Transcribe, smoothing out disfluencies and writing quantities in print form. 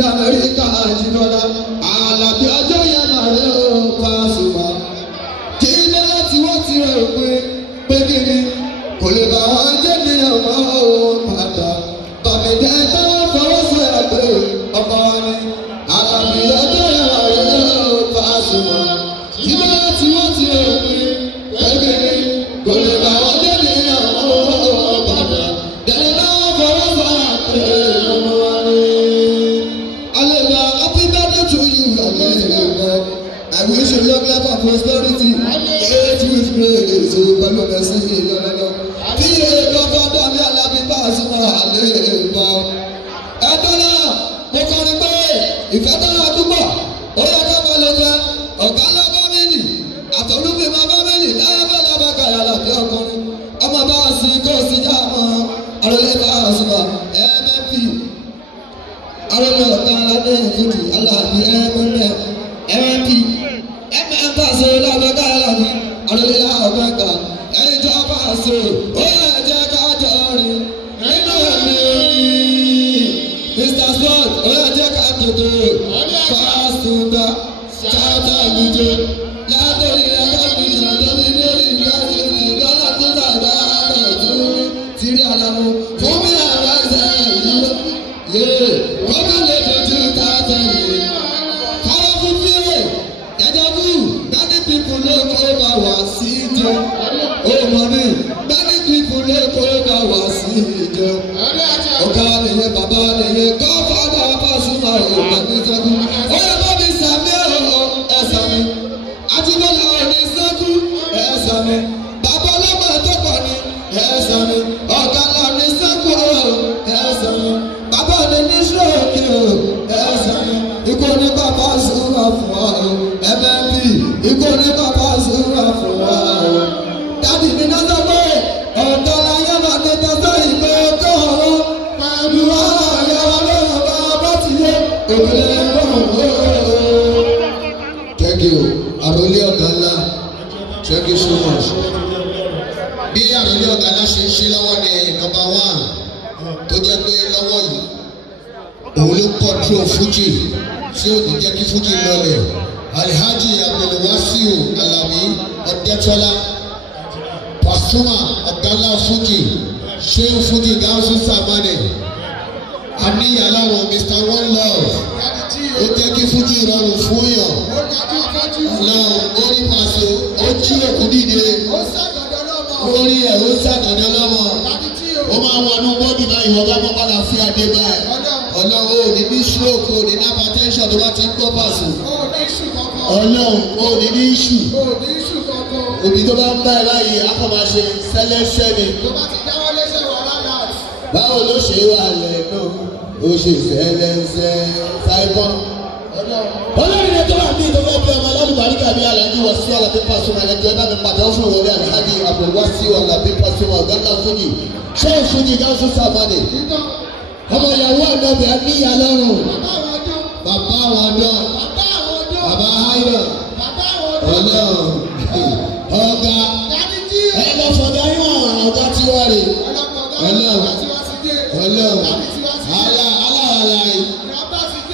l'Amẹ́ríkà jìnnà Àlàbí ọjọ́ yẹn màrẹ́ ó Pasuma kí ilé láti wọ́n ti rẹ̀ pé kíni kò lè bá wọn jẹ́ ní ọmọ òun padà bàmí dẹ́ta fọwọ́ sí ẹgbẹ́ ọmọ ni Àlàbí ọjọ́ yẹn màrẹ́ ó Pasuma kí ilé láti wọ́n ti rẹ̀ pé kíni kò lè bá wọn jẹ́ ní ọmọ òun padà dẹ́ta fọwọ́ sí ẹgbẹ́ ọmọ ni. I wish you long life and prosperity. Age with praise, so pẹ̀lú ẹ̀sìn ìlọ́lọ́lọ́. Bí èèyàn bá bá mi Àlàbí Pasuma àlẹ́ ìbá. Ẹgbẹ́ náà, mo kọrin pé ìfẹ́ dára púpọ̀. Ó yẹ ká máa lọ fẹ́. Ọ̀gá lọ bá mi nì. Àtọ̀lùfẹ́ máa bá mi nì. Láyébẹ̀ lábàkà Àlàbí ọkùnrin. Ọmọ bá a sì kó sí já mọ́. Àròlé Pasuma, MMP. Àròlé ọ̀gá aládé ìfúkì Àlàbí MMP. Paso lábẹ́ká Àlàbí àròlélá ọ̀gbẹ́ka ẹni tó paso ó yẹ jẹ́ ká jọ rìn nínú ẹ̀mí Mr. Sport ó yẹ jẹ́ ká tètè Pasuma ṣáàtà ìjọ látòrí ẹ̀ka ìjọ tóbi lórí ìgbàlódé lọ́nà tó sàgbà rẹ̀ tó tìrí àlàmú fún mi àwọn ẹsẹ̀ ìlú yé kọ́kọ́ lè dojú ká tẹ̀lé kọ́lọ́ fún fílẹ̀ jẹjẹ fún. People look over Wasijo. Oh mommy, many people look over Wasijo. Ọ̀gá nìyẹn, bàbá nìyẹn, Godfather Pasuma ọ̀gá ní sẹ́kù. Ó yẹ bá mi sàmì ẹ̀sà mi. Àtúbọ̀lá òní sẹ́kù ẹ̀sà mi. Bàbá ọlọ́mọ ẹ̀tọ́kọ̀ ni ẹ̀sà mi. Ọ̀gá ńlá ní sẹ́kù ẹ̀sà mi. Bàbá mi ní sọ́ọ̀kì ẹ̀sà mi. Ikú ní bàbá Pasuma fún wa MMP. Ikú ní bàbá Pasuma fún wa o. Dádì mi náà sọ pé ọ̀dọ́ láyé máa ní tọ́sọ́ ìgbé ọkọ̀ ọ̀hún. Pẹ̀lú ààrẹ ọlọ́run bá bá ti yé òkèlè ọ̀hún. Thank you. Àròlé ọ̀gá ńlá. Thank you so much. Bí àròlé ọ̀gá ńlá ṣe ń ṣe lọ́wọ́ ni number one tó jẹ́ pé lọ́wọ́ yìí òun ló control Fuji tí ó ní jẹ́ kí Fuji lọlẹ̀. Alhaji Abdulwasiu Alabi Ọ̀dẹ́tọ́lá Pasuma ọ̀gálá Fuji Shehu Fuji Gáúsù Sàmánì Aníyàláwọ̀ Mr. One Love ó jẹ́ kí Fuji rọrùn fún yàn lọ́wọ́ orí Paso ó jí òkú dìde orí ẹ̀ ó sàgàdọ́ lọ́wọ́ ó máa wọnú bọ́ọ̀dì báyìí wọ́n bá pápá la fi adé báyìí ọlọ́run ò ní ní stroke ò ní ní hypertension tó bá ti ń gbọ́ Paso ọlọ́run ò ní ní issue òbí tó bá ń bá ẹ láàyè akọ máa ṣe sẹ́lẹ́sẹ́ ni báwo ló ṣe wà lẹ́nu ó ṣe sẹ́lẹ́sẹ́ táìpọ́n ọlọ́run ní tó wà ní ìtọ́fẹ́ bí ọmọ alálùbáríkà bí Alhaji Wasiu Alabi Pasuma ẹjọ́ ẹ̀dá mi pàtẹ́wọ́ fún ìwọlé Alhaji Abdulwasiu Alabi Pasuma ọ̀gá Fuji Shehu Fuji Gáúsù Sàmánì ọmọ ìyàwó àdọ́bẹ̀ á níyà lọ́rùn bàbá àwọn ọdọ́ bàbá Haidar.